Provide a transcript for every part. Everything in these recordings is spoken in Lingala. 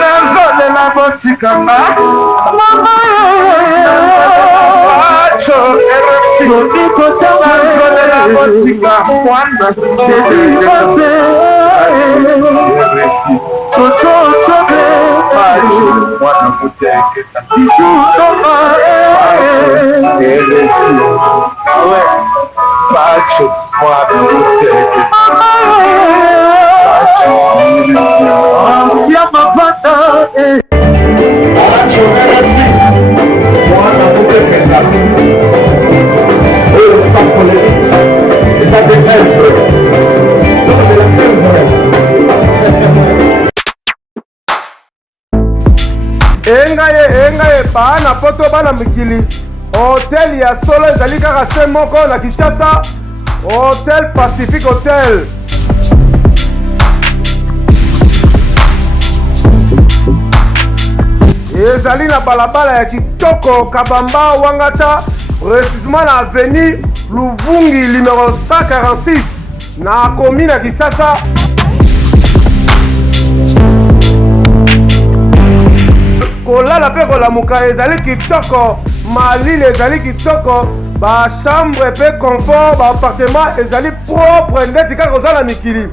nazolela botikanga mama acho nazolela botika mwana chochochote acho mwana muteketa ishutoma awe acho mwana muteketa ya mapata acho mwana muteketa engaye bana poto bana mikili hotel ya solo ezali kaka se moko na Kinshasa, Hotel Pacific Hotel. Ezali na balabala ya kitoko Kabamba Wangata, précisément na avenue Luvungi numéro 146 na commune ya Kisasa. Kolala pe kolamuka ezali kitoko, malile ezali kitoko, ba chambre pe confort, ba appartement ezali propre ndeti kaka kozala mikili.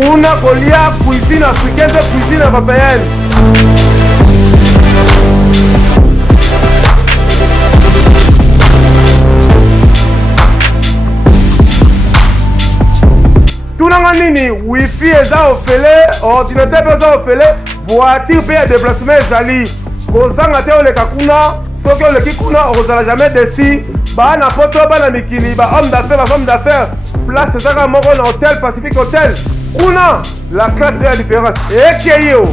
Kuna kolia cuisine africaine de cuisine européenne. Tunanga nini wifi eza ofele, ordinateur eza ofele, voiture pe ya déplacement ezali. Kozanga te oleka kuna, soki oleki kuna ozala jamais déçu. Bana poto bana mikili, ba homme d'affaires, ba femme d'affaires. Place ezaka moko na Hotel Pacific Hotel. Kuna la classe est la différence. Ekeyo.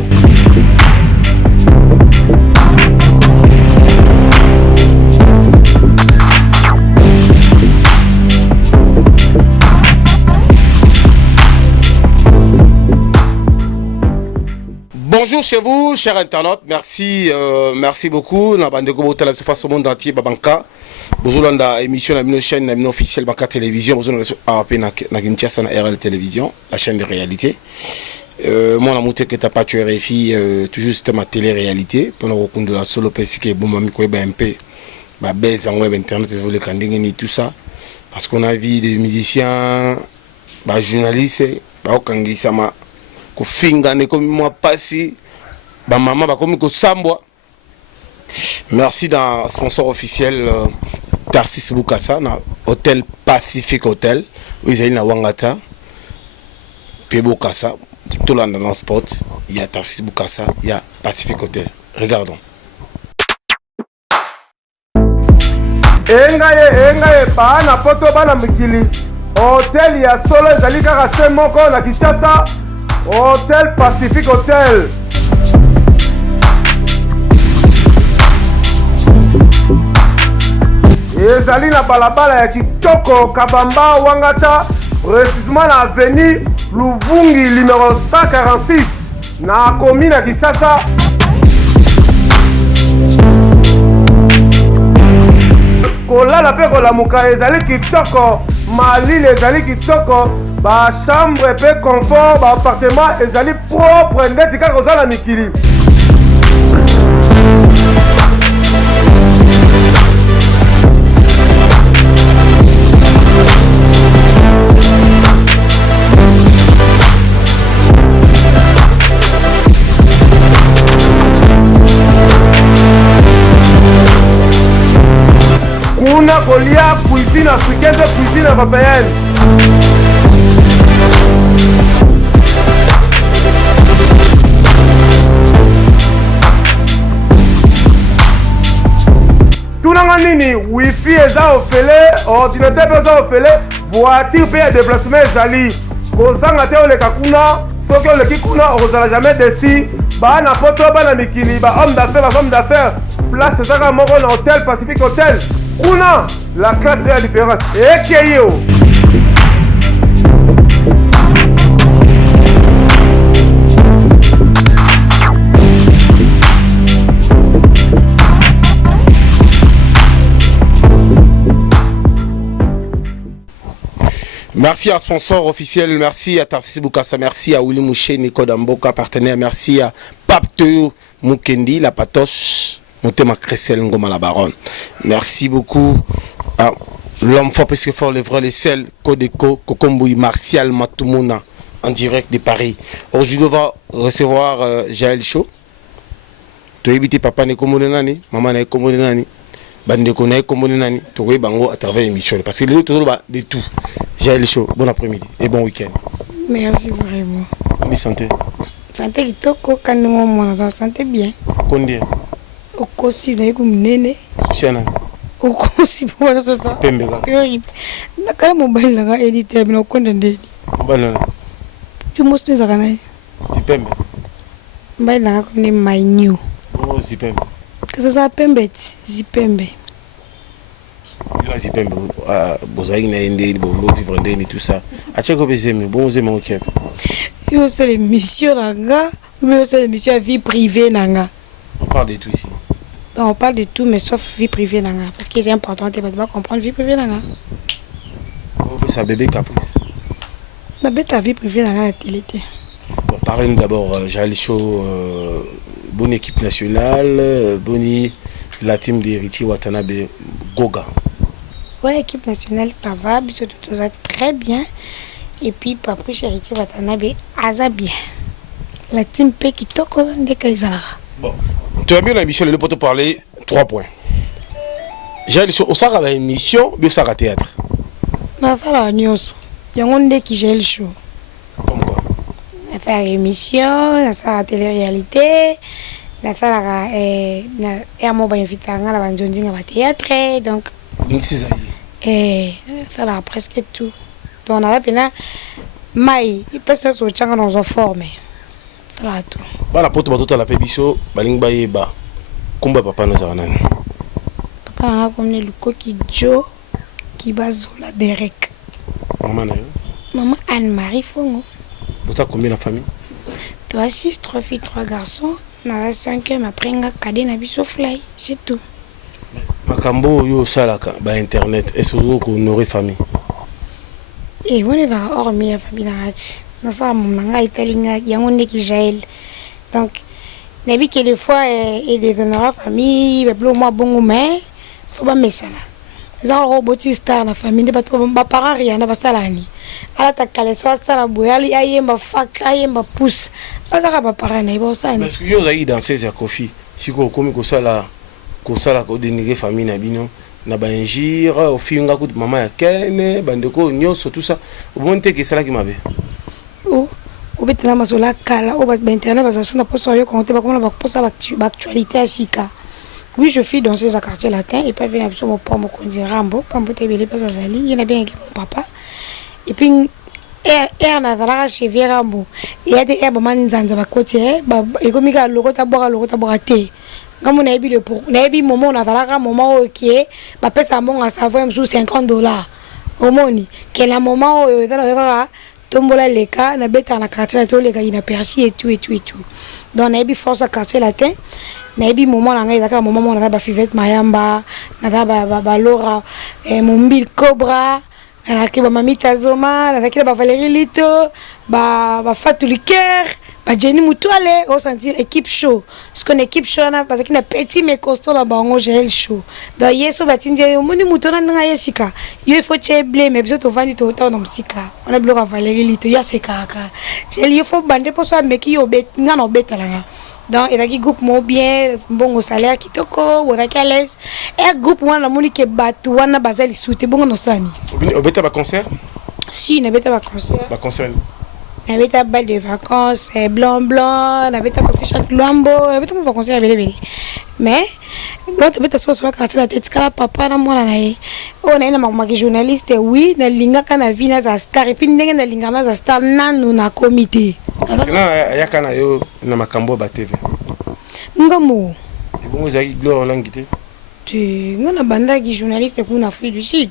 Bonjour chez vous, chers internautes. Merci, merci beaucoup. Na bande ko la face au monde entier babanka. Bonjour dans émission na mino chaîne na mino officielle Baka Télévision. Bonjour na Kinshasa na RL Télévision, la chaîne de réalité. Moi la monté que t'as pas tué RFI, toujours c'était ma télé-réalité. Pendant au compte de la solo PC qui est bon mami ko MP. Ba base en web internet vous les canding ni tout ça. Parce qu'on a vu des musiciens, ba journalistes, ba okangi sama ko finga ne comme moi passé. Ba maman ba comme ko sambwa. Merci d'un sponsor officiel Tarsis Bukasa, na Hotel Pacific Hotel, où ils na Wangata, Pebukasa, tout là dans le spot, il y a Tarsis Bukasa, il y a Pacific Hotel. Regardons. Engaye bana poto bana mikili. Hotel ya solo ezali kaka se moko na Kinshasa, Hotel Pacific Hotel. Ezali na balabala ya kitoko Kabamba Wangata, précisément na avenue Luvungi numéro 146 na commune ya Kisasa. Kolala pe kolamuka ezali kitoko, malile ezali kitoko, ba chambre pe confort, ba appartement ezali propre ndeti kaka kozala mikili. Kuna kolia cuisine africaine de cuisine européenne. Tunanga nini wifi eza ofele, ordinateur eza ofele, voiture pe ya déplacement ezali. Kozanga te oleka kuna, soki oleki kuna ozala jamais déçu. Bana poto bana mikili, ba homme d'affaires, ba femme d'affaires. Place ezaka moko na Hotel Pacific Hotel. Kuna la classe est la différence. Ekeyo. Merci à sponsor officiel, merci à Tarsis Boukassa, merci à Willy Mouché, Nico Damboka, partenaire, merci à Pape Teo Mukendi, la Patoche, Montema Cressel Ngoma la Baronne. Merci beaucoup à l'homme fort parce que fort, le vrai, les sels, Kodeko, Kokomboui, Martial Matumuna, en direct de Paris. Aujourd'hui, on va recevoir Jaël Chaud. Tu as évité papa n'est comme nani, maman n'est comme nani, bandeko n'est comme nani, tu as bango à travers l'émission. Parce que les autres, de tout. Jaël Chaud, bon après-midi et bon week-end. Merci vraiment. Bonne santé. Santé kitoko quand on est santé bien. Combien? Au kosi na yiku minene. Siana. Au kosi pour ça ça. Pembega. Na kala mobile nga editer bino konde ndeni. Mobile na. Tu mosne za kana. Zipembe. Mobile na ko ni my new. Oh zipembe. Que ça pembeti, zipembe. Là zipembe bozaki na ende bondo vivre ndeni tout ça. Acha ko bezemi, bon zema OK. Yo c'est l'émission là, mais c'est l'émission à vie privée nanga. On parle de tout ici. Donc, on parle de tout, mais sauf vie privée nanga. Parce que c'est important, tu vas comprendre vie privée nanga. C'est un bébé caprice. La bête à vie privée nanga la télé. Bon, parlez-nous d'abord, Jaël Chaud, bonne équipe nationale, bonne la team d'Héritier Watanabe Goga. Ouais, équipe nationale, ça va, surtout tout ça très bien. Et puis, Papouche Héritier Watanabe, aza bien. La team P qui toque dès qu'ils ont. Bon, tu as mis l'émission, le pote parler 3 points. Jaël Chaud, au Sarah émission, mais au Sarah théâtre. Ma femme a nios. Il y a un qui Jaël Chaud. Comme quoi? La faire émission, la faire télé-réalité, la faire moi invité à la banjonzi à théâtre, donc faire presque tout. Donc on a là mai, il peut se sortir dans un formé. Ça là tout. Bah la porte bateau la pébicho, baling baye ba. Kumba papa nous a nani. Papa a comme le coquille Joe qui base la Derek. Maman na yo. Maman Anne-Marie Fongo. Vous avez combien de famille? 3 6, 3 filles, 3 garçons. Na 5e après nga cadet na biso fly, c'est tout. Makambo yo salaka ba internet, est-ce que vous honorez famille? Et on est dans hors meilleure famille na hati. Na sa mon nga italinga yango ndeki Jaël. Donc nabi que des fois et devenir famille, plus moi bon mais faut pas mesala. Za roboti star na famille ba parents rien na basalani. Ala ta kale so star boyali ayemba fak ayemba pousse. Bazaka ba parents na ibo sani. Parce que yo zaï danser za Kofi. Si ko komi ko sala ko dénigrer famille na bino na ba injire au finga ko maman ya kene bandeko nyoso tout ça. Au monte que ça là qui m'avait. Oh, au betela masola kala au ba internet ba ça na poso yo compter ba comment ba posa ba actualité à Sika. Oui, je suis dans ces quartiers latins et pas venir sur mon pont mon conduit Rambo, pas me tébélé pas Zali, il y en a bien avec mon papa. Et puis na dara chez Rambo. Il y a des herbes man zanza ba côté ba et comme il a le rota boire thé. Comme on a vu le pour, on a vu moment na dara moment OK, ba pesa mon à savoir sous $50. Au moni, quel un moment où dans le tombola les cas na beta na quartier latin les gars il a perçu et tout. Donc on a vu force à quartier latin. Nabi moment na ngai zaka moment na ba Fivette Mayamba na ba Laura Mombil Cobra na ke ba Mamita Zoma na ke ba Valérie Lito ba Fatou Liker ba Jenny Mutuale au sentir équipe show parce qu'on équipe show na parce qu'il na petit mais costaud là ba on Jaël Chaud donc yeso ba tindie moni mutona na yesika yo il faut cheble mais biso to vandi to ta na musika on a bloqué Valérie Lito ya sekaka il faut bande pour ça mais qui yo bet ngana betala. Donc il y a un groupe bien bon au salaire qui toko ou à l'aise et groupe moi la moni que batu wana bazali souté bon no sani obeta ba concert si na beta ba concert na beta bal de vacances blanc na beta coffee chat Luambo na beta ba concert belé mais quand beta so la quartier la tête kala papa na mwana na ye on a ma journaliste oui na linga kana vina za star et puis ndenge na linga na za star nanu na comité na ya kana yo na makambo ba TV ngamo et bon vous avez gloire langité tu ngana banda qui journaliste pour l'Afrique du Sud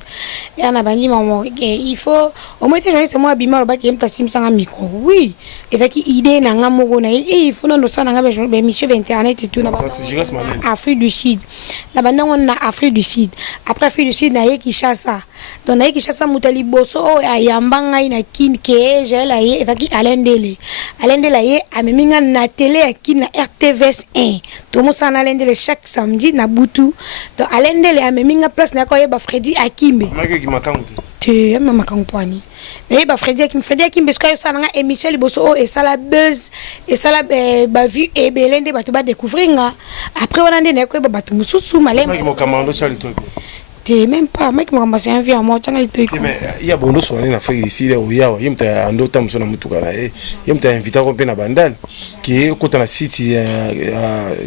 et on a bandi maman il faut au moins journaliste moi bima le ba qui aime sim sans micro oui et fait qui idée na ngamo na et il faut non ça na ngaba monsieur internet et tout na Afrique du Sud na banda on na Afrique du Sud après Afrique du Sud na ye qui chasse donc naye kishasa mutali boso ayambanga ina kin ke jela ye evaki alendele ye ameminga na télé ya kin na RTVS 1 to mosana alendele chaque samedi na butu donc alendele ameminga place na ko yeba Freddy Akimbe maki ki makangu te mama kampani na yeba Freddy Akimbe parce que ça nga et Michel boso et ça la buzz et ça la ba vu et belende ba to ba découvrir nga après on a ndé ko ba batu mususu malem maki mo kamando chali to t'es même pas mec moi c'est un vieux moi tanga le truc mais il y a bondo so na fait ici là où il y a yemta ando tam so na mutuka na yemta invita ko pe na bandal qui est côté na site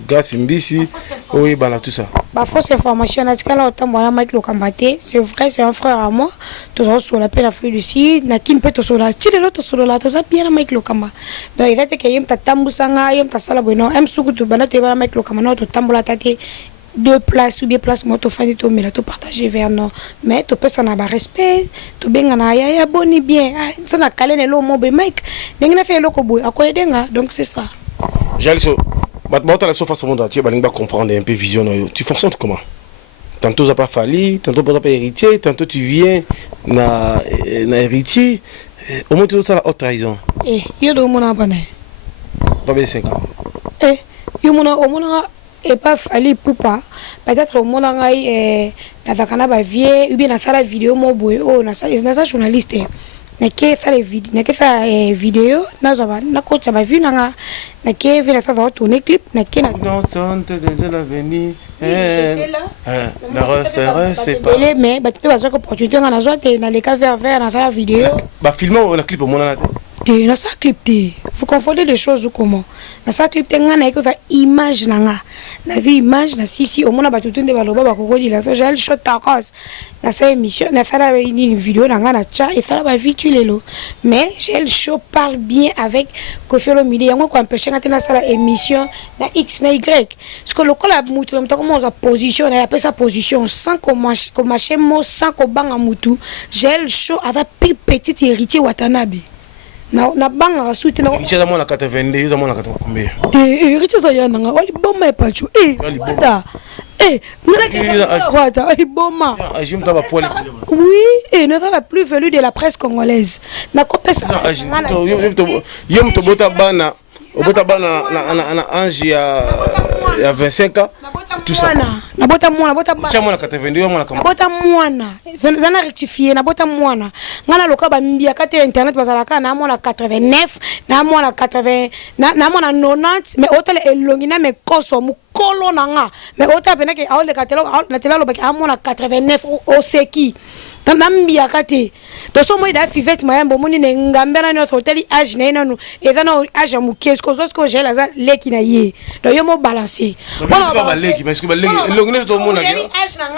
gas mbisi oui bana tout ça bah fausse information na tikala autant moi mec le combatté c'est vrai c'est un frère à moi toujours sur la peine Afrique du Sud na kin peut sur la tire l'autre sur la tout ça bien mec le combat donc il était que yemta tambusanga yemta sala bueno em suku to bana te ba mec le combat no to tambula tate deux places ou bien place moto fani to mais là to partager vers non mais to personne n'a respect to benga na ya boni bien ça na kalene lo mo be mec denga fait loko boy akoyedenga donc c'est ça Jaliso battre la surface au monde entier balinga comprendre un peu vision tu fonctionnes comment tantôt ça pas fallu tantôt pas héritier tantôt tu viens na héritier au moins tout ça la haute trahison yo do mona bana pas bien 5 ans yo mona o mona et pas fallu poupa peut-être au monde ngai na takana ba vie ou bien na sala vidéo mo boy na sa journaliste na ke fa les vidéos na ke fa vidéo na zaba na ko tsa ba vu na ke vient ça va tourner clip na ke na non de l'avenir la resserre c'est pas mais ba tu vas que opportunité na zote na les cas vers na sa vidéo ba filmer on a clip au monde na na sa clip te vous confondez les choses ou comment na sa clip te ngana ko fa image na vie image na si au monde ba tout de baloba ba kokodi la j'ai le shot takos na sa émission na faire une vidéo na ngana cha et ça va vite lelo mais j'ai le show parle bien avec Kofi Olomide yango ko empêcher ngate na sala émission na X na Y parce que le cola mutu comment sa position na appelle sa position sans comment mot sans ko banga mutu j'ai le show avec petit héritier Watanabe na banga rasuti na héritier za mona 82 za mona 80 combien héritier za yana nga wali bomba epacho wada wada wali bomba oui notre la plus velue de la presse congolaise na kopesa yom to bota bana obota bana na ange ya 25 ans tout ça na bota mwana bota bana mwana 82 mwana kama bota mwana zana rectifier na bota mwana ngana loka ba mbia kate internet bazalaka na mwana 89 na mwana 80 na mwana 90 mais hôtel elongi na me koso mukolo nanga mais hôtel benake awole katelo na tela lobaki amona 89 au seki tambia kate to so moi da fivette mayambo moni ne ngambela no hotel age na inano ezana age mukesko kozo j'ai la leki na ye do yo mo balancer voilà ba leki parce que ba leki longine to mona ke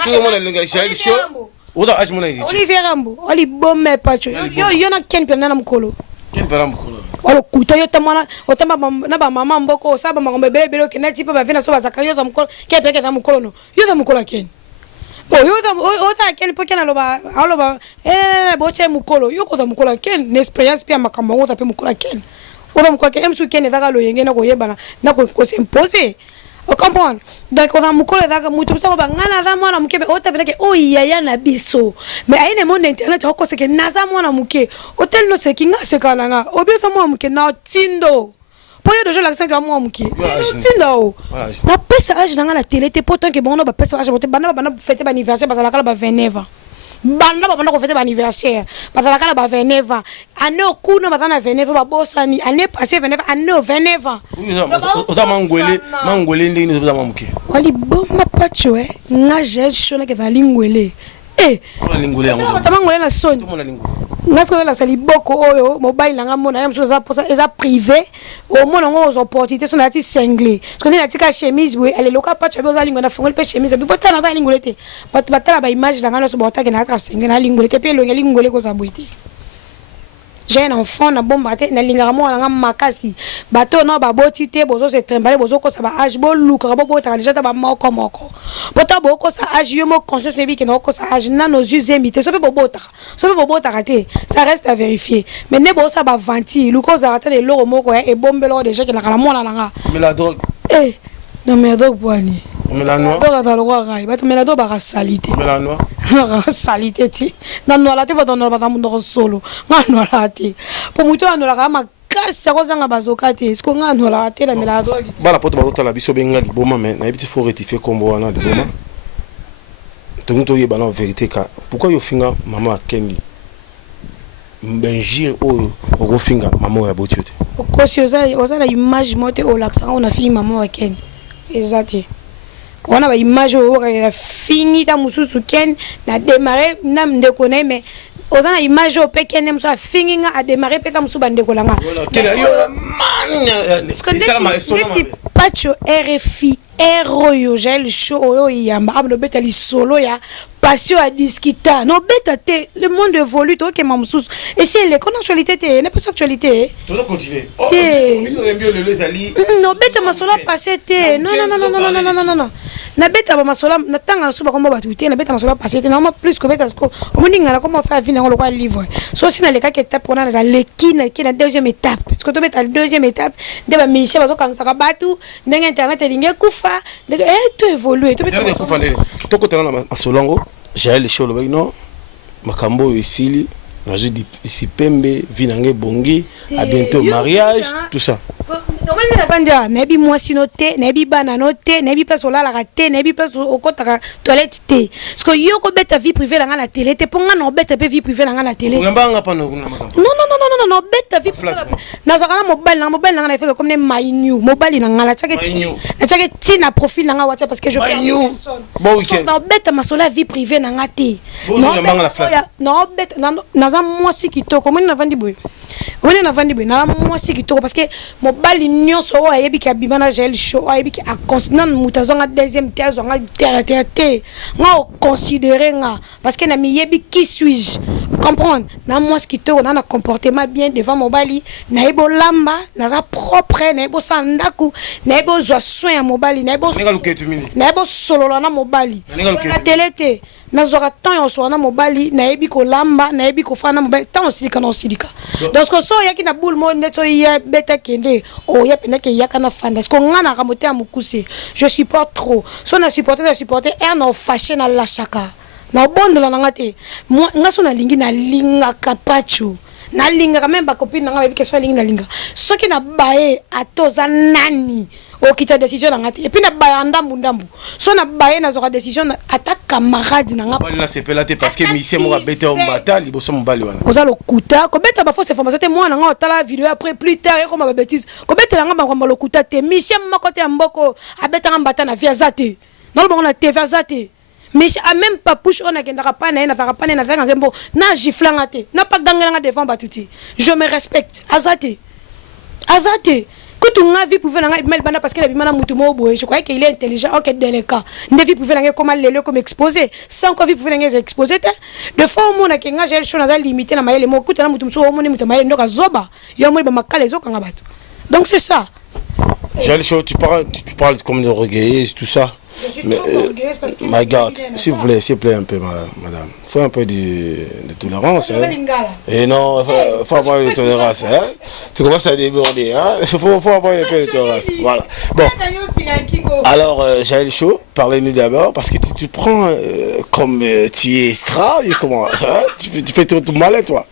to mona lenga j'ai show oda age mona ngi Olivier Rambo oli bomme pacho yo na ken pena na mukolo ken pena mukolo olo kuta yo tamana otamba na ba mama mboko saba mangombe bele ke na tipa ba vina so ba zakayo za mukolo ke peke na mukolo no yo na mukolo ken ota ken po ken aloba boche mukolo yo ko za mukolo ken experience pia makamba ngo za pe mukolo ken oza mukolo ken emsu ken ezaka lo yenge na ko yebana na ko s'imposer o comprendre donc on a mukolo ezaka mutu bisa ba ngana za mwana mukebe ota betake o yaya na biso mais aine monde internet oko seke naza mwana muke hotel no sekinga sekana nga obiosa mwana muke na tindo pour y de l'accent à moi muki tindo na pesa age na la télé te pourtant que bon na ba pesa age bana fêter anniversaire parce la kala ba 29 ans bana ba ko fêter anniversaire parce la kala ba 29 ans année okuna ba na 29 ba bosani année passée 29 année 29 ans oza mangwele ndini zo za muki wali bomba pacho nga j'ai chona ke za lingwele lingwele yango tamangwele na soni ngako la sali boko oyo mobile nanga mona yam chose pour ça eza privé au mona ngo zo opportunité so na ti singlé parce que na tika chemise we ale loka pa chabe za lingona fongol pe chemise bi bota na lingolete batala ba image nanga no so bota ke na ka singlé na lingolete pe lo lingolé ko za boiti j'ai un enfant na bomba te na lingara mo na makasi bato no ba boti te bozo se trembale bozo ko sa ba age bo luka bo bota déjà ta ba moko bota bo ko sa age yo mo conscience ne bi ke no ko sa age na nos yeux imités so pe bo bota te ça reste à vérifier mais ne bo sa ba vanti lu ko za rata le loro moko e bombelo déjà ke na kala mona nga mais la drogue non mais la drogue boani Mélanois. Dans le roi Rai, tu mélano ba salité. Mélanois. Salité ti. Nan no la te ba dans ba mundo solo. Ngano la te. Po muto ano la kama kasi ko zanga bazoka te. Est-ce que ngano la te la mélano. Ba la porte ba la biso benga liboma mais na biti faut rectifier combo wana liboma. Donc y en vérité ka. Pourquoi yo finga maman Kenny? Benjir o finga maman ya botiote. Kosi oza image mote o l'accent on a fini maman Kenny. Exact. On a image o fini ta mususu Ken na démarrer na ndeko na mais oza na image o pe Ken musu a fini nga a démarrer pe ta musu bandeko langa. Ken yo man. Pacho RFI Eroyo Jael Show oyo yamba amno beta li solo ya passion à discuter non beta te le monde évolue toi que mamsous et si les actualité te n'est pas actualité tu dois continuer non beta masola passé te non na beta ba masola na tanga suba komba batu te na beta masola passé te na plus que beta sko o moninga na comment faire venir le quoi livre so si na le cas que étape on a la lekina qui la deuxième étape parce que to beta la deuxième étape de ba miché bazo kanga batu ndenge internet elinge kufa ndenge to évoluer to beta kufa le to kotana na masolongo Jael Show le non makambo isili rajo ici pembe vinange bongi à bientôt mariage tout ça on na banja na bi mwasi noté na bi bana noté na bi place ola la raté na bi place au kota toilette té parce que yo ko beta vie privée la télé te ponga no beta pe vie privée la télé ngamba pa no non beta vie privée na zakana mobile na fait comme ne my new mobile na la tchake ti na profil na WhatsApp parce que je bon week-end non beta masola vie privée na té non beta na za mwasi kitoko moni na vandi boy on a vendu na moi c'est qui parce que mon bal union so ayebi ki abimana Jael Show ayebi ki a considérer mutazonga deuxième terre zonga terre nga considérer nga parce que na mi yebi qui suis-je comprendre na moi ce qui na na comportement bien devant mon bali na ebo lamba na za propre na ebo sandaku na ebo zo soin ya mobali na ebo solo na mobali na télé te na zora temps on so na mobali na yebi ko lamba na yebi ko fana mobali temps on silika donc so yaki na boule mo neto ya beta kende o ya pena ke yaka na fanda ko ngana ka moté amukuse je supporte trop so na supporter et na fâché na la chaka na bondela na ngate nga so na lingi na linga kapacho na linga même ba copine na nga bi ke so lingi na linga so ki na bae atoza nani o kita décision na ngate et puis na bae ndambu so na bae na zoka décision ata camarade na nga na sepelate parce que mission mo bete o mbata liboso mbali wana oza lokuta ko beta ba fausse information te moi na nga otala vidéo après plus tard et comme ba bêtise ko beta nga ba ngomba lokuta te mission moko te mboko abeta nga mbata na via zate na lo na TV zate mais a même pas push on a kendaka pa na tanga ngembo na giflanga te na pas gangela nga devant batuti je me respecte azate que tu as vu pour faire un parce que la bimana mutumo boy je croyais qu'il est intelligent ok dans les cas ne vie pour faire comment le comme exposé sans quoi vie pour faire exposé de fois au monde que nga j'ai chose à limiter na mayele mo kuta na mutumso au monde mutumayele ndoka zoba yo mo ba makale zo kanga batu donc c'est ça Jael Show tu parles comme de reggae tout ça. Mais, my God, s'il vous plaît un peu, madame. Faut un peu de tolérance. Hein. Et non, faut avoir de tolérance. Hein. Tu commences à déborder. Hein. Faut avoir un peu de tolérance. Voilà. Bon. Alors, Jael Show, parlez-nous d'abord, parce que tu prends comme tu es extra, comment hein. Tu fais trop de mal, toi.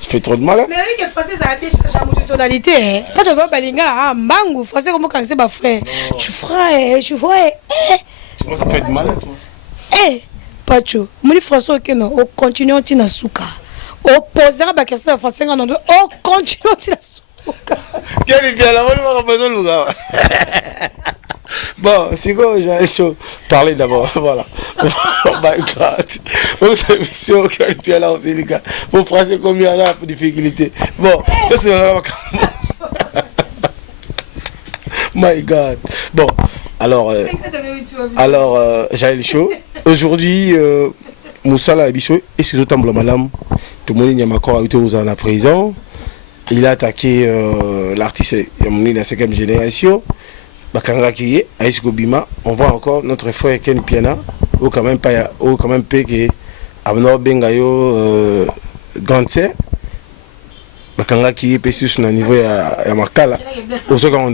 Tu fais trop de mal. Mais oui, que français ça a bien changé la tonalité. Pas de ça, balinga, mbangu, français comment quand c'est ma frère. Tu ferais, tu vois. Tu commences à faire de mal, toi. Pacho, mon français ok non, au continue on tient souka. Au poser la question français non, au continue on tient souka. Quel est bien là, on va pas besoin le gars. Bon, c'est quoi, Jael Show? Parlez d'abord, voilà. Oh my God. Votre émission, quel est bien là aussi, les gars. Vos français, combien il y a de difficultés? Bon, qu'est-ce que c'est là? My God. Bon, alors, Jael Show, aujourd'hui, Moussala Abisso, est-ce que vous êtes malam? Tout le monde est encore été aux en prison. Il a attaqué l'artiste de la 5e génération. Bakanga qui est Aïsiko Bima. On voit encore notre frère Ken Piana, ou quand même pas, ou quand même pas que Abno Bengayo Gantse. Bakanga qui est pesé sur un niveau à Makala. Au second.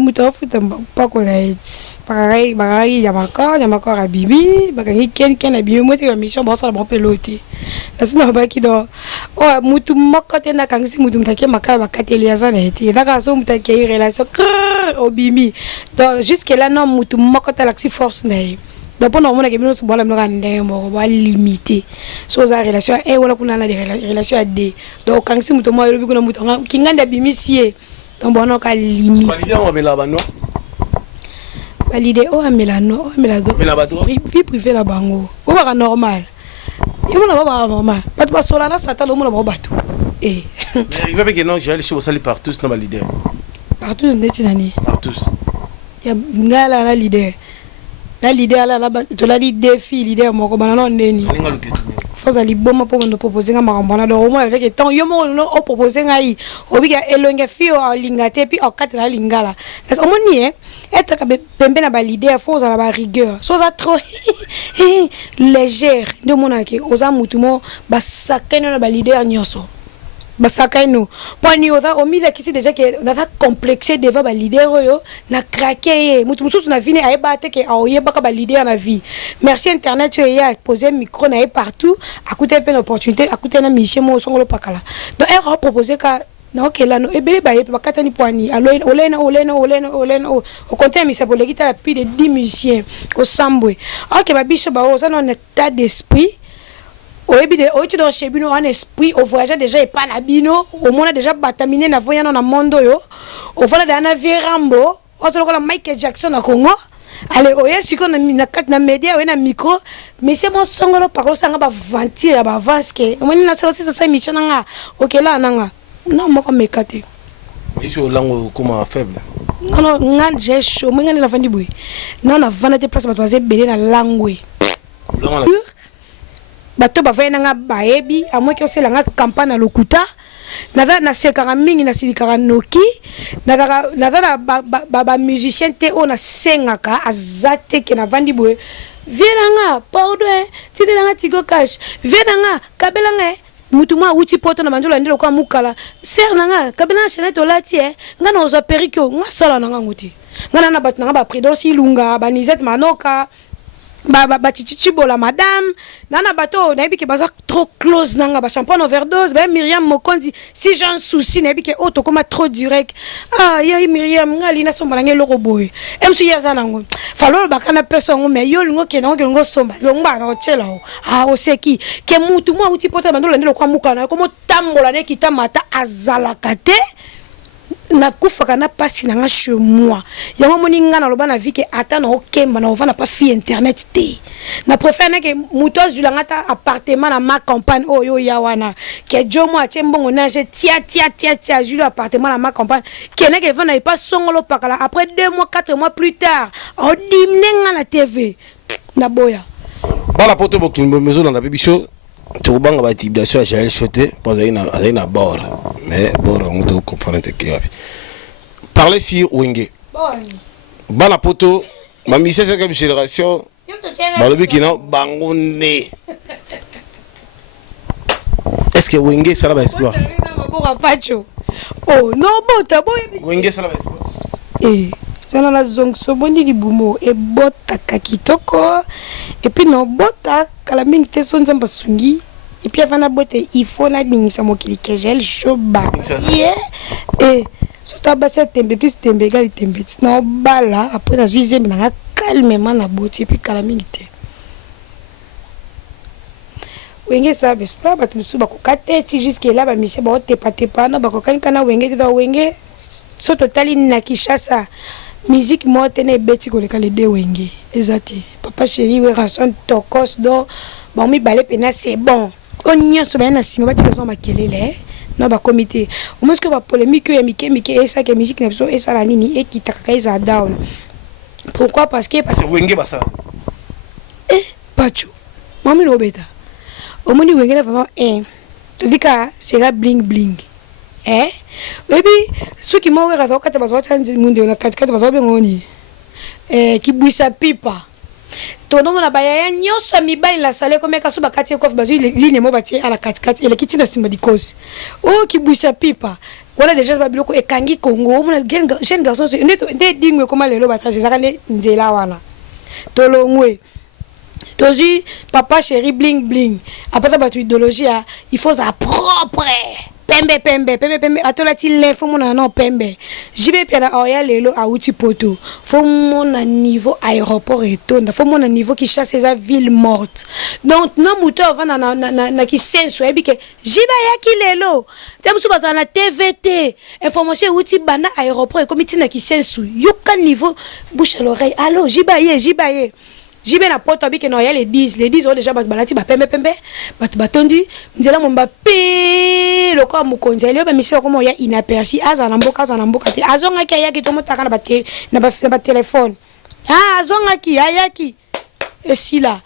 mutu afuta mpako na eti bakangaki ya makor ya bibi bakangi ken na bibi mwete ya mission basala bango pelote nasi na baki do oyo mutu moko te nakangisi mutu mutaki makala bakateli aza na ete ezaka so mutu akei relation obimi donc jusque là non mutu moko te alakisi force na ye donc mpo na omonaka bino nyonso boala binoka ndenge moko balimité so oza relation ya wana kuna na relation ya d donc okangisi mutu moko elobi kuna mutu kingandi abimisi ye donc bon on a limite validé on met là-bas non validé on met là non on met là vie privée là bango on va normal il va pas normal pas de sola là ça t'a au monde va bateau eh mais il va pas que non j'ai chez vous salir partout non validé partout n'est nani partout ya ngala la leader là to la défi leader moko bana non ndeni faut aller bon pour nous proposer nga marambona donc au moins avec temps yo mo no o proposer ngai obika elonge fio a lingate puis o katela lingala au moins ni être ka pembe na ba leader faut ala ba rigueur so ça trop légère de monaki oza mutumo ba sakeno na ba leader nyoso basakaino poni oza omila kisi déjà que on a complexé devant ba leader oyo na craquer mutu mususu na vini ayeba te ke aoyeba ka ba leader na vie merci internet yo ya poser micro na partout akuté pe l'opportunité akuté na mission mo songolo pakala donc elle a proposé ka na ok là no ebele ba yepa katani poani alo olena o compter mi sapo lekita la plus de 10 musiciens au sambwe ok ba biso ba oza dans un état d'esprit tu dois chez bino un esprit au voyage déjà et pas na bino au monde déjà bataminé na voyant na mondo yo au fond da na virambo o solo la Michael Jackson na Congo allez oye siko na kat na média ou na micro mais c'est bon songolo parole sanga ba ventir ba avance que moi na ça aussi ça émission nga OK là nanga non moi comme mekate ils sont langue comme faible non nga j'ai chaud moi nga la vandi boy non na vanité place ba toise belé na langue bato bavaya nanga baebi amwe ki osela nga campagne na lokuta na sekara mingi na silikara noki na ba musicien te o na sengaka azate ke na vandi boye vienanga pardon tinde nanga tigo cash vienanga kabela nga mutu mwa uti poto na manjolo ndelo kwa mukala ser nanga kabela chanet olati nga na oza perikyo nga sala nanga nguti nga na bat nanga ba prédosi lunga ba nizet manoka ba chichichi bola madame nana bato na yebike baza trop close nanga ba champagne overdose ba Myriam Mokonzi si j'ai un souci na yebike auto comme trop direct ya Myriam ngali na somba ngelo roboy emsu yaza nango falo ba kana personne mais yo lingo ke nango somba longba na otela oseki ke mutu mwa uti poto bandolo ndelo kwa mukana komo tambola ne kitamata azalakate na kufaka na pasi na nga chez moi yango moni nga na loba na vie ke ata na okemba na ovana pas fi internet te na préfère na ke muto azulanga ta appartement na ma campagne oyo ya wana ke jomo atie mbongo na je tia julu appartement na ma campagne ke na ke vana pas songolo pakala après 2 mois 4 mois plus tard o dimne nga na TV na boya bala poto bokimbo mezo na bibiso tu banga ba tibdation ya Jaël Choté pour aller na bord mais bord on te comprendre que parler si Wenge bala poto ma mission c'est comme génération balobi kina bangonné est-ce que Wenge ça va exploit oh non bota boy Wenge ça va exploit sana la zong soboni libumo e bota kakitoko et puis no bota kala mingi te sonza basungi et puis avant la botte il faut la bingisa mokili kegel shoba et surtout basa tembe plus tembe gal tembe no bala après la deuxième na calmement na botte et puis kala mingi te Wenge ça bespla ba tusu ba ko kateti jusque là ba mission ba tepa na ba ko kanikana Wenge te Wenge so totali na Kishasa musique moi tene beti ko le kale de Wenge ezati papa chéri we rason tokos do ba mi balé pena c'est bon onyo so ba na sima ba ti besoin makelele na ba comité au moins que ba polémique ya mike et ça que musique na so et ça la nini et qui takaiza down pourquoi parce que Wenge ba ça pacho mami no beta au moins Wenge na vraiment to dika sera bling bling baby suki mo wera zakata bazwa tsanzi munde na katikati bazwa bengoni ki buisa pipa tono mona baya nyoso mibali la sale comme ka so bakati kof bazu ligne mo bati ala kati ele kiti na simba dikosi o ki buisa pipa wala déjà babiloko ekangi Congo mona jeune garçon ndé dingwe comme lelo batrase zakane nzela wana tolongwe tozi papa chéri bling bling après ta idéologie il faut ça propre pembe atola ti l'info mona non pembe jibe pia oya lelo a uti poto faut mon niveau aéroport et tonda faut mon niveau qui chasse les villes mortes donc non muto va na ki senso ebi ke jiba ya ki lelo tem su baza na TVT information uti bana aéroport et comité na ki senso yoka niveau bouche à l'oreille allo jiba ye jibe na poto abike no ya les 10 ont déjà balati ba pembe batondi nzela momba pe loko mukonzi ele ba misi ko ya inaperçu azana mboka te azonga ki ayaki to motaka na ba téléphone azonga ki ayaki esila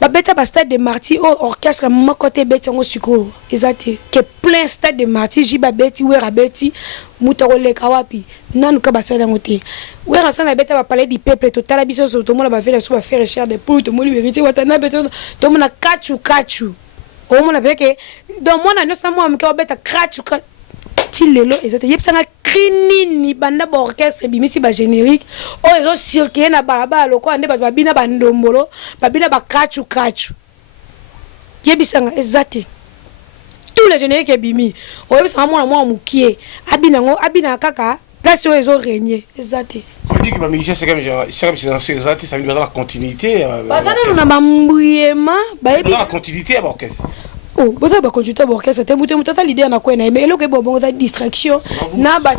babeta ba stade de Marty au orchestre mon côté betongo suko ezati que plein stade de Marty jiba beti wera beti mutoro kawapi nanu ka basala ngote wera sana beta ba parler du peuple total biso so to mona ba faire so ba faire cher de pour to moli vérité watana beton to mona kachu o mona veke donc mona no sa mo amka beta kachu lelo ezate yebsanga krinini banda ba orchestre bimisi ba générique o ezo circuler na balaba loko ande ba bina bandombolo babina ba kachu yebisanga ezate tous les génériques bimi o yebsanga mwana mukie abina kaka place o ezo régner ezate ça veut dire que ba musicien c'est comme ezate ça veut dire dans la continuité na bambriema ba dans la continuité à l'orchestre. Oh, bota ba conducteur orchestre te mutata l'idée na quoi na mais eloko bon za distraction na ba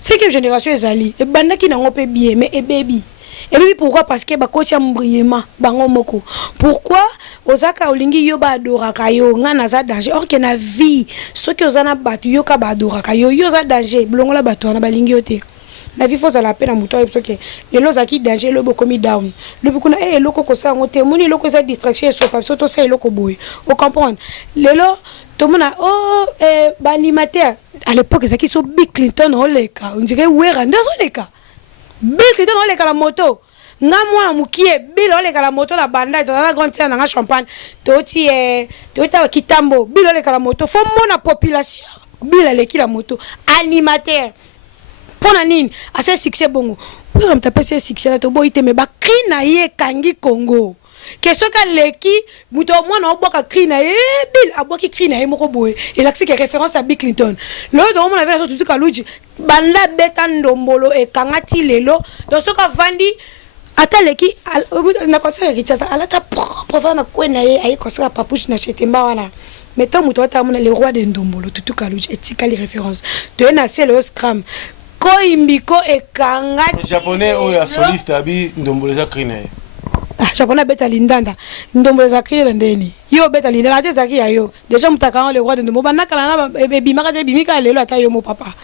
cinquième génération ezali e bandaki na ngope bien mais et baby pourquoi parce que ba coach ambriema bango moko pourquoi ozaka olingi yo ba adoraka yo ngana za danger or que na vie ceux qui ozana batu yo ka ba adoraka yo za danger blongola batu na balingi yo te la vie faut la peine à mouton parce que les lots qui danger le beaucoup mis down le beaucoup na eh loko ko ça ngote moni loko za distraction so pas so to ça loko boy on comprendre les lots tout le monde ba animateur à l'époque ça qui so Bill Clinton on les cas on dirait wera ndazo les cas Bill Clinton on les cas la moto nga mwana mukie Bill on les cas la moto la banda dans la grande scène na champagne toti ta kitambo Bill on les cas la moto faut mon population Bill les qui la moto animateur pour nini à ce succès bongo oui on tape ce succès là to boy te me ba krina ye kangi Congo question ka leki muto mwana oboka krina ye Bill aboki krina ye moko boy et là c'est référence à Bill Clinton le donc on avait la tout ka luji banda beta ndombolo e kangati lelo donc ce ka vandi ata leki na conseil Richard ala ta propre vana kwena ye ay conseil papuche na chetemba wana mais tant muto ta mona le roi de ndombolo tout ka luji etika les références to na c'est le scram Koimbiko ekanga japonais o ya soliste abi ndomboleza krina japonais beta lindanda ndomboleza krina ndeni yo beta lindanda te zaki ya yo déjà mutaka le roi de ndombo banaka na bimaka te bimika lelo ata yo mo papa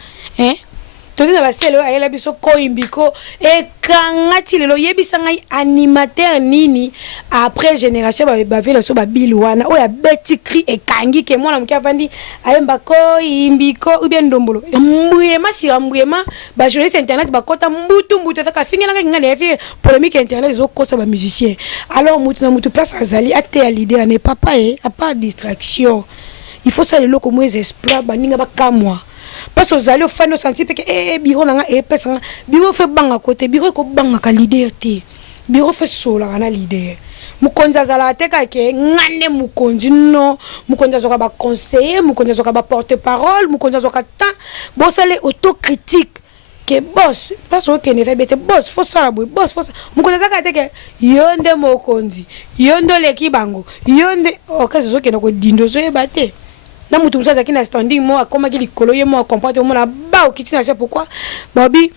tozina baselo ayela biso Koimbiko ekanga ti lelo yebisanga animateur nini après génération ba vela so ba bilwana o ya beti cri ekangi ke mwana mkia vandi ayemba Koimbiko ou bien ndombolo mbuyema ba journaliste internet ba kota mbutu taka fingela nga ngale polémique internet zo kosa ba musicien alors mutu place azali ate ya l'idée n'est papa a pas distraction il faut ça le loko moins exploit baninga ba kamwa parce que zali ofano senti que biro nanga pesa biro fait banga côté biro ko banga ka leader te biro fait sola na leader mukonza zala te ka ke ngane mukonzi no mukonza zoka ba conseiller mukonza zoka ba porte parole mukonza zoka ta bo sale autocritique que boss parce que ne fait bête boss faut ça boss faut ça mukonza zaka te ke yonde mokonzi yondo leki bango yonde okazo zoke na ko dindo zo e bate na mutu musaza kina standing mo akoma ki likolo ye mo comporte mo na ba okitina c'est pourquoi babi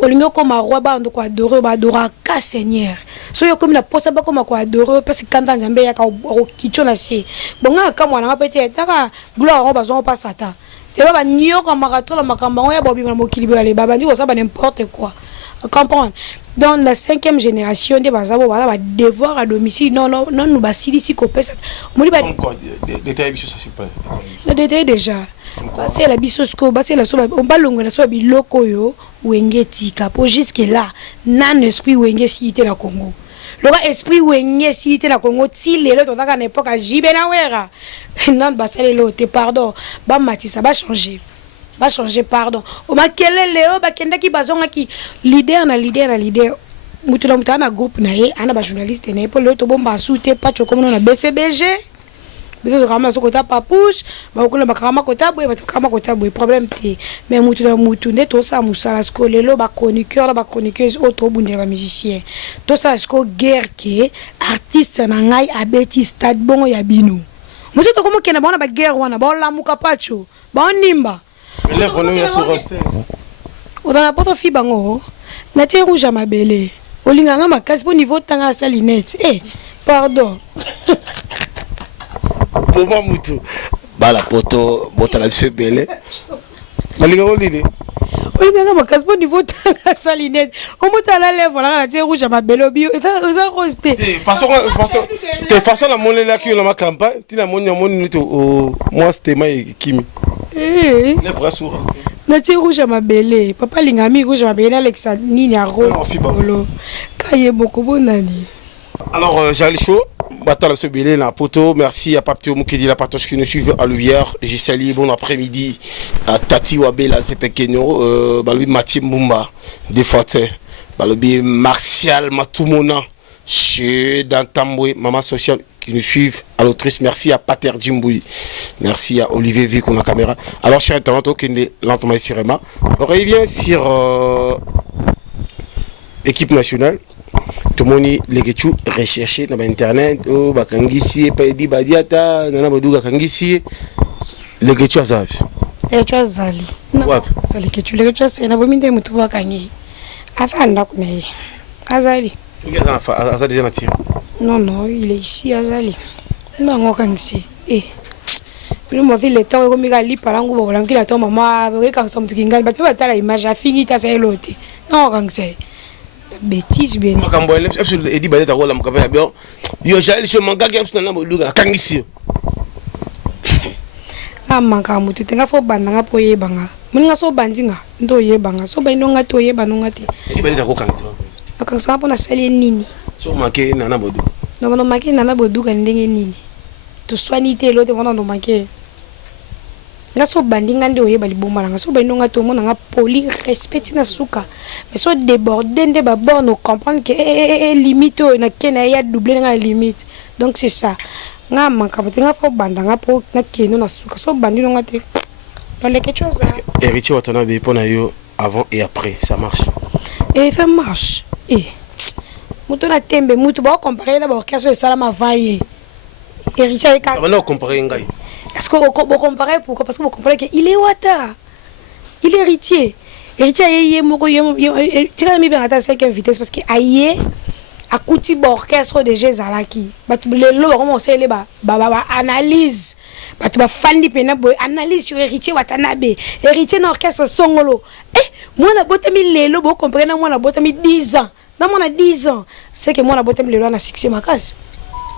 olingo koma roi ba ndo ko adorer ba adora ka seigneur so yo comme la posa ba koma ko adorer parce que quand nzambe ya ka okicho na se bonga ka mwana ngapete taka gloire ba zo pa satan te ba nyo ka marato la makamba ya bobi na mokili ba le baba ndiko ça ba n'importe quoi comprendre. Dans la 5e génération, des bazabo, voilà, devoir à domicile, non, nous basili si copé ça. Encore détail sur ça s'il vous plaît. Le détail déjà. C'est la bisosko, c'est la soba, on balongo la soba biloko yo, wenge tika, pour jusque là, nan esprit wenge cité la Congo. Le esprit wenge cité la Congo, ti lelo to taka n'époque à jibena wera. Non, bah c'est l'autre, pardon, bah mati ça va changer. Va changer, pardon. O makele leo ba kenda ki bazonga ki leader na mutula mutana groupe na ye ana ba journaliste na pour le to bomba soute pas comme na BCBG. Biso kama so kota papouche, ba okula ba kama kota boy, ba kama kota boy problème te. Mais mutula mutunde to sa musala sko lelo ba chroniqueur ba chroniqueuse auto bunde ba musicien. To sa sko guerre ke artiste na ngai abeti stade bongo ya bino. Muso to komo kena bona ba guerre wana ba la muka pacho. Ba nimba. Mais là, on est sur roster. On a pas de fille bango. Natie rouge à ma belle. Olinganga ma casse pour niveau tanga salinette. Eh, pardon. Pour moi, Moutou. Bah, la poto, bota la bise belle. Malinga olide. Olinganga ma casse pour niveau tanga salinette. On monte à la lèvre, la natie rouge à ma belle. Bio, et ça roster. De façon, la monnaie là qui est dans ma campagne, tu n'as mon moi, c'était ma Kimi. Eh. Les vrais sourds. Natie rouge à ma belle. Papa lingami rouge à ma belle. Alexa nini à rose. Kaye beaucoup bonani. Alors, j'ai le show. Bata la Belé, la poto. Merci à Papto Moukedi, la partage qui nous suivent à Louvière. J'ai salué bon après-midi à Tati Wabela, Zepekenyo, Baloui Mati Mumba, Defaté, Baloui Martial Matoumona, chez Dantamboué, Maman Sociale qui nous suivent, à l'autrice. Merci à Pater Djimboui. Merci à Olivier Vic, on a caméra. Alors, cher internaute, qui est lentement ici, on revient sur équipe nationale. Tout le monde est recherché dans internet. Oh, bakangisi, paidi badiata, nana baduga kangisi. Les Géchou Azabi. Les Géchou Azali. Les Géchou c'est na bominde mutu wakangi. Afanda kunaye. Azali. Tu es Azali déjà nature. Non, il est ici Azali. Non, ngokangisi. Eh. Puis moi ville le temps comme il a li parango bolangi la tombe maman, quand ça me kingal, ba tu vas ta image a fini ta c'est l'autre. Non, ngokangisi. Bêtise bien. Quand on est dit baleta wala mkaba bien. Yo jali je manga game sur na boduga kangisi. Ah manga mutu tenga fo banda nga poye banga. Muninga so bandinga ndo ye banga. So ba inonga to ye banonga te. Di baleta ko kangisi. Akangisa hapo na sali nini? So make na bodu. No no make na boduga ndenge nini? To swanite lote wana no make. Nga so bandinga nde oye bali bomala nga so ba inonga to mona nga poli respect na suka. Mais so déborder nde ba bon comprendre que limite na kena ya doubler nga limite. Donc c'est ça. Nga manka nga fo banda nga po na keno na suka so bandi no nga te. Dans les quelque chose. Est-ce que héritier Watanabe pour na yo avant et après ça marche? Et ça marche. Eh. Muto na tembe muto ba comparer na ba orchestre de Salama Vaille. Héritier ka. On va comparer ngai. Est-ce que vous comparez pourquoi? Parce que vous comprenez qu'il est Wata. Il est héritier. Héritier, il est tu as mis bien à ta 5e vitesse parce qu'il a à couti orchestre de Jézalaki. Le lot, on sait les analyse. Tu vas fan du pénabo, analyse sur héritier Watanabe. Héritier dans l'orchestre Songolo. Eh, moi, la botte mis les lots, vous comprenez, moi, la botte mis 10 ans. Non, moi, 10 ans. C'est que moi, la botte mis les lots, on a 6 ma case.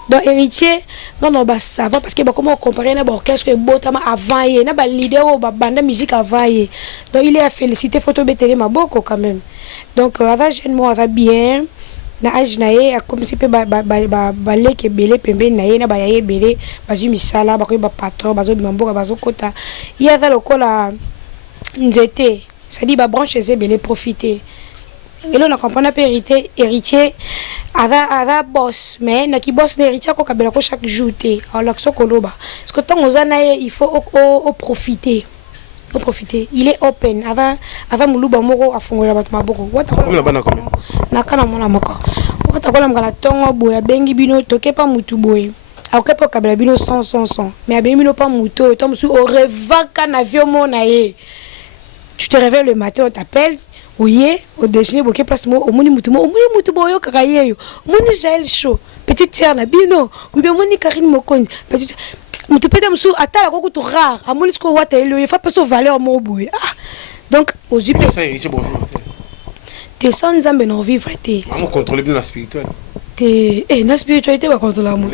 Donc héritier non bah ça va parce que bah comment comparer na orchestre que botama avant y na ba leader ou ba bande musique avant y donc il est à féliciter photo betele maboko quand même donc avant jeune moi va bien na âge na ye a commencé pe ba leke belé pembe na ye na ba ye belé bazu misala ba ko ba patron bazo bimamboka bazo kota il y avait le kola nzete ça dit ba branche c'est belé profiter. Et là on a compris un peu héritier ada boss mais na ki boss d'héritier ko kabela ko chaque jour té alors que koloba parce que tant ozana il faut au profiter il est open avant muluba moko afongola bat maboko wata comme la bana combien na kana mona moko wata kola mkala tongo boya bengi bino toke pa mutu boye akoke pa kabela bino 100 mais abengi bino pa muto to musu au revaka na vieux mona ye tu te réveilles le matin on t'appelle. Oui, au déjeuner, beaucoup place moi, au moni mutumo, boyo kakayeyo, moni Jaël chaud, petite sœur na bino, ou bien moni Karine Mokonzi, petite mutu pede musu atala ko kutu rare, a moni sko wata elo, il faut pas so valeur mo boy. Ah. Donc aux yeux ça héritier bon. te sans nzambe na vivre te on contrôle bien la spirituelle te na spiritualité ba contrôler mo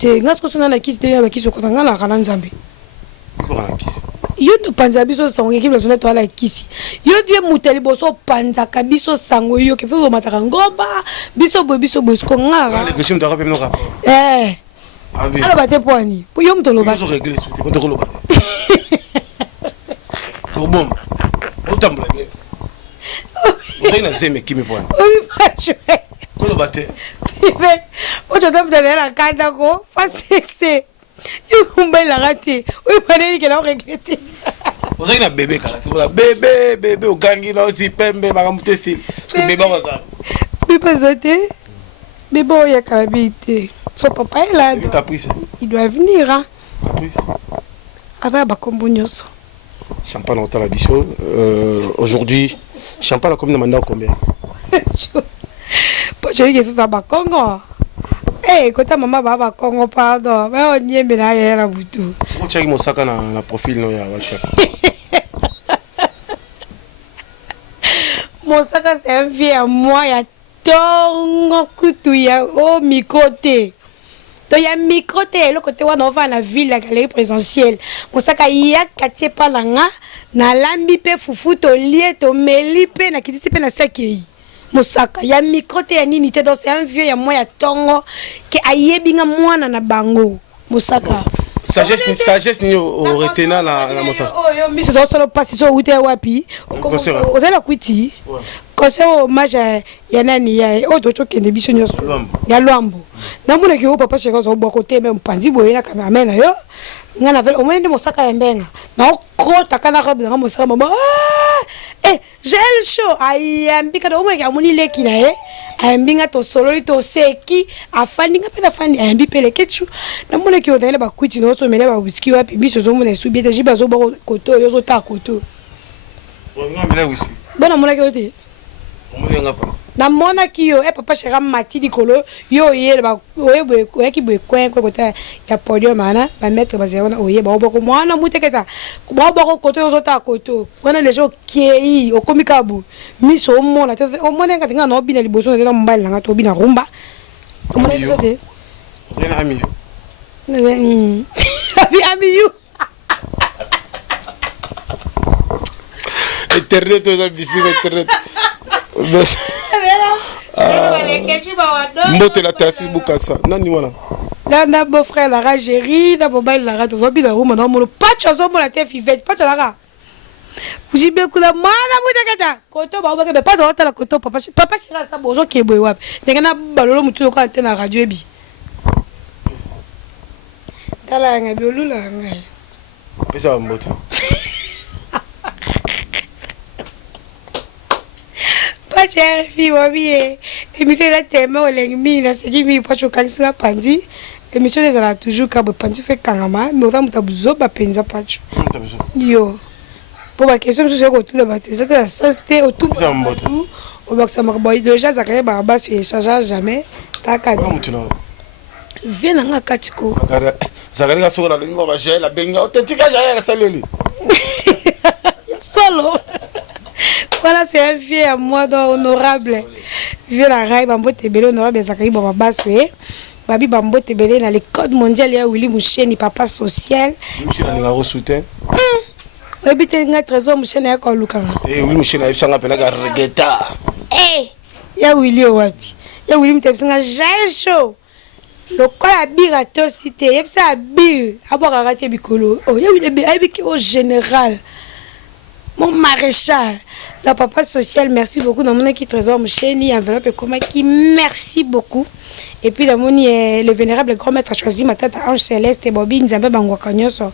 te ngas ko sona na kisi te ba kisi ko tanga na kana nzambe pour la kisi yo no panza biso sango ki biso na to ala kisi yo die muteli boso panza ka biso sango yo ke fo mataka ngomba biso bo sko ngara les questions de rappel no rap alors bate poani po yo mtolo ba so régler tout ko to ko lo ba to bom o tambla bien o ina zeme kimi poani o mi facho ko lo bate Fait, moi je t'aime donner la carte d'accord, c'est yo mbela raté. Oui, madame qui l'a regretté. Vous avez un bébé kala, bébé au gangi là aussi pembe makamute si. Parce que bébé on ça. Bébé zoté. Bébé il y a calabité. Son papa est là. Caprice. Il doit venir hein. Caprice. Avec bakombo nyos. Champagne au talabiso aujourd'hui champagne a combien de mandats combien? Pas je dis que ça bakongo. Eh, quand ta maman va bakongo pardon, mais on y est mais là il y a la boutou. Comment tu as mon sac na profil no ya WhatsApp? Mon sac c'est un vieux à moi, il y a tongo kutu ya au microté. Donc il y a microté le côté où on va à la ville la galerie présentielle. Mon sac il y a quartier palanga na lambi pe fufu to lié to meli pe na kitisi pe na saki. Mosaka ya microté ya nini te donc c'est un vieux ya moi ya tongo ke ayebinga mwana na bango Mosaka sagesse ni au retena la Mosaka oh yo mi c'est solo pas so ute wapi ozela kwiti conseil hommage ya nani ya o docho kende biso nyoso ya Lwambo na muna ki o papa cheka zo boko te même panzi boye na cameraman yo ngana vele omende Mosaka ya mbenga na okota kana ka banga Mosaka mama j'ai le show ayambika do omwe ya muni leki na ayambinga to solo to seki afandinga pe na fandi ayambi pele kechu na muna ki odele ba kwiti no so mele ba whisky wapi biso zo muna subi te jiba zo boko koto yo zo ta koto ngomile wisi bona muna ki ote omule ngapa na mona ki yo papa chera mati dikolo yo ye ba oye ki boye kwen kota ya podium mana ba mettre ba zéro na oye ba oboko mwana muteketa ba oboko koto yo zota koto wana les gens qui o komikabu miso mona te o mona ka tinga no bina liboso na mbali nga to bina rumba o mona zote zena ami ami you internet aux ambitieux internet mbote la tasis bukasa nani wana na beau frère la ragérie na boba la rato zo bina ruma na molo pacho zo mola te fivete pacho la ra ujibe kula mana mutakata koto ba obake be pacho ta la koto papa chira sa bozo kebwe wapi ngena balolo mutu ko antena radio ebi tala nga biolula nga pesa mbote Pacha fi wabie emi fait la thème o lengi na seki mi pacho kanisa panzi émission les ala toujours ka panzi fait kangama mais oza mutabuzo ba penza pacho yo pour ba question sur ko tout ba c'est la sensité au tout au ba ça marbo déjà ça ka ba ba sur échange jamais ta ka vient nga katiko zakari ka sokola lingo ba jela la benga authentique ja saleli solo. Voilà, c'est un vieux à moi honorable. Vieux la raille, Bambo Tebele, honorable Zakari Babaswe. Babi Bambo Tebele, dans le code mondial, il y a Willy Moucheni, papa social. Moucheni, il a soutien. Oui, mais tu as un trésor, Moucheni, il y a Luka. Eh, Willy Moucheni, il y a un reggaeta. Eh, il y a Willy Owapi. Il y a Willy Moucheni, il y a un gel chaud. Le col a bien à cité, il y a ça bien. À boire à rater Bicolo. Oh, il y a Willy Moucheni, au général. Mon maréchal, la papa social, merci beaucoup. Dans mon équipe trésor, Moucheni, enveloppe comme qui merci beaucoup. Et puis dans mon le vénérable grand maître a choisi ma tête Ange Céleste et Bobby Nzambe Bangwakanyoso.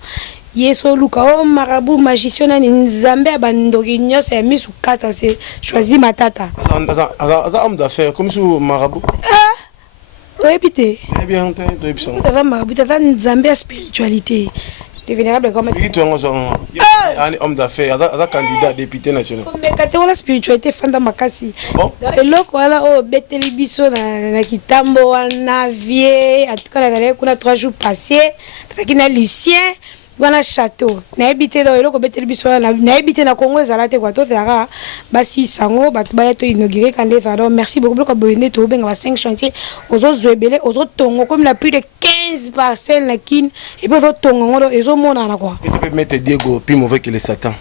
Yeso Luka, oh marabout magicien, Nzambe Bandoguignos et mis sous 4, c'est choisi ma tata. Homme d'affaires, comme sous marabout. Ah, oui, pité. Eh bien, tu es bien. Tata marabout, tata Nzambe à spiritualité. Le vénérable grand maître. Un homme d'affaires, un candidat député national. Mais quand on a spiritualité, fanda makasi. Et là, voilà, oh, beteli biso na kitambo na vie. En tout cas, on a 3 jours passés. T'as qui na Lucien. wana château na habité dans eloko betel biso na habité na Congo ezalate quoi to fera basi sango bato ba to inaugurer quand les merci beaucoup beaucoup bonné to benga ba 5 chantiers ozo zwebele ozo tongo comme la plus de 15 parcelles na kin et puis ozo tongo ngodo ezo mona na quoi. Tu peux mettre Diego plus mauvais que le Satan.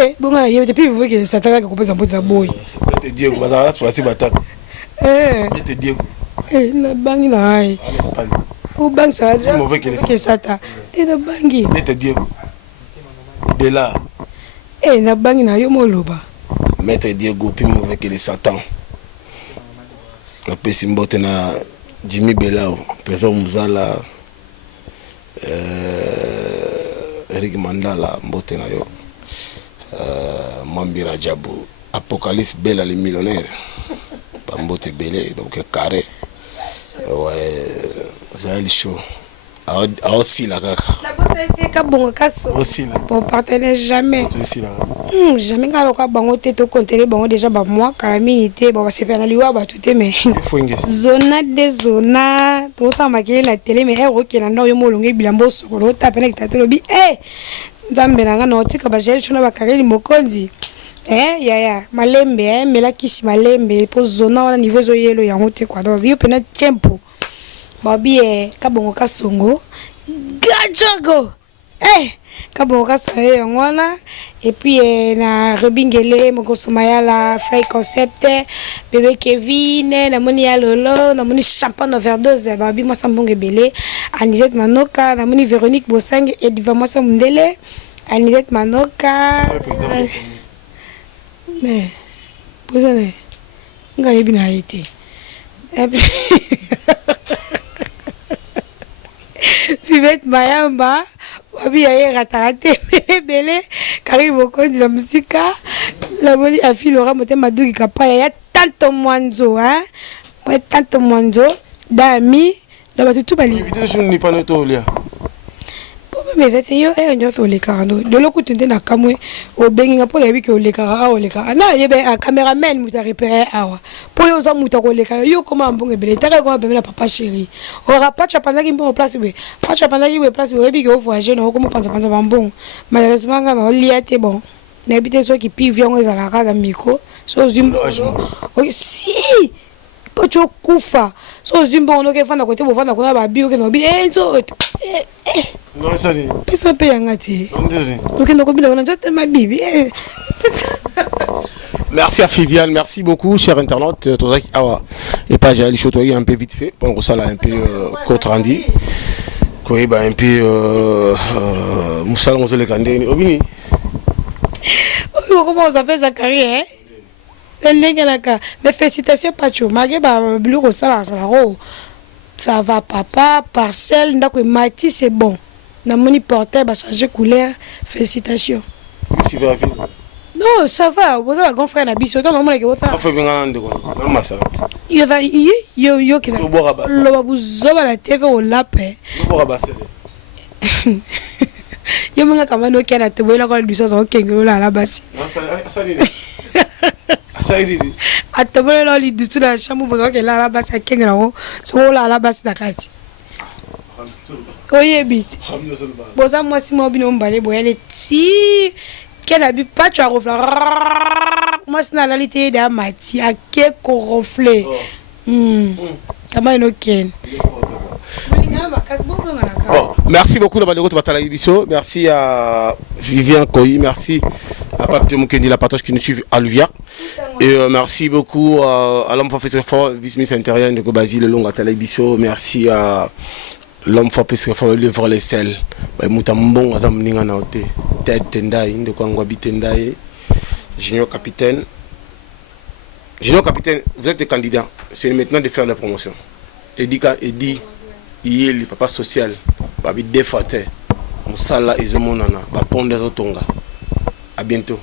Eh bon il était plus mauvais que le Satan qui compose en pot de boy. Mettre Diego bazala soit batata. Mettre Diego. Na bangi na ai. En Espagne. Au banque ça va mauvais que le Satan. T'es na bangi. Mettre Diego. De là. Na bangi na yo moloba. Mettre Diego plus mauvais que le Satan. La pesimbote na Jimmy Belao, Trésor Muzala, Eric Mandala, mbote na yo, Mambira Djabou, Apocalypse Bella les millionnaires, pas mbote belé, donc carré, ouais, Jaël Chaud, aussi la kaka. La bosse était kabongo kaso. Aussi là. Pour partenaire jamais. Aussi là. Jamais quand on a bango te compter bango déjà ba moi karami était ba se faire na liwa ba tout mais. Zona de zona to sa makele la télé mais ero ke na ndo yo molonge bilambo sokolo ta pena ki tatolobi nzambe na ngana otika ba jeli chuna ba kareli mokonzi. Ya malembe mela kisi malembe po zona wana niveau zo yelo ya ngote kwa donc yo pena tempo. Babi kabongo kasongo gajogo kabongo kasongo yongwana et puis na Rebingele Mokosomayala Fly Concept bébé Kevin na moni ya lolo na moni champagne overdose babi moi sambonge belé Anisette Manoka na moni Véronique Bosange et diva moi samundele Anisette Manoka mais posane ngai bina été Pibet Mayamba, Wabi Aye Ratarate, Bele, Karim Mokondi la musique, la boni a fil Laura Moté Madouki Kapa, il y a tanto Mwanzo, hein, tanto Mwanzo, d'ami, dans tout Bali. Je ne pas notre olia. Mais yo on fait les carano de l'autre côté na kamwe au benga pour yabi que les carano les carano na yebe un caméraman muta repérer awa pour yo za muta ko les carano yo comment mbonge bele taka ko bemela papa chéri ora pas chapanda ki mbo place be pas chapanda ki be place be yabi que voyager na comment pensa bambon malheureusement nga na liate bon na habité so qui pivion za la casa miko so zimbo si pocho kufa so zimbo on ke fanda côté bo fanda ko na ba bio ke no bi enzo non ça dit pesa pe yangati ok ndoko bila on njote mabibi merci à Viviane, merci beaucoup cher internaute et pas j'ai chotoyer un peu vite fait pour ça là un peu compte rendu quoi un peu Moussa on se le candé obini comment on s'appelle Zachary hein mais félicitations Pacho malgré ba bilo ça ça va papa parcelle ndako mati c'est bon na moni portable a changé couleur félicitations tu vas vivre non ça va vous avez un grand frère na biso donc maman ke wota fait bien ndeko na masala yo ki lo babu zoba la TV au lapin yo bora basele yo menga kama no kena te boela ko biso zo kengelo la basi atobole lo li dusu na chambre bozo ke la basi kengelo so la basi na kati oye bit boza moi si mo bino mbale boyele ti kena bi pas tu a reflet moi c'est la réalité de mati a ke ko reflet kama no ken. Bon, merci beaucoup merci à Vivien Koyi, merci à Pape Mokendi la partage qui nous suit à Luvia et merci beaucoup à l'homme fort vice-ministre intérieur de Basile Long à Talabiso, merci à l'homme fort fort livre les sels Moutambon azamninga na ote tête tendai de Kwangwa bitendai junior capitaine, vous êtes des candidats, c'est maintenant de faire la promotion. Edi Yeli papa social babi défaté musala ezomonana ba ponde zotonga. À bientôt.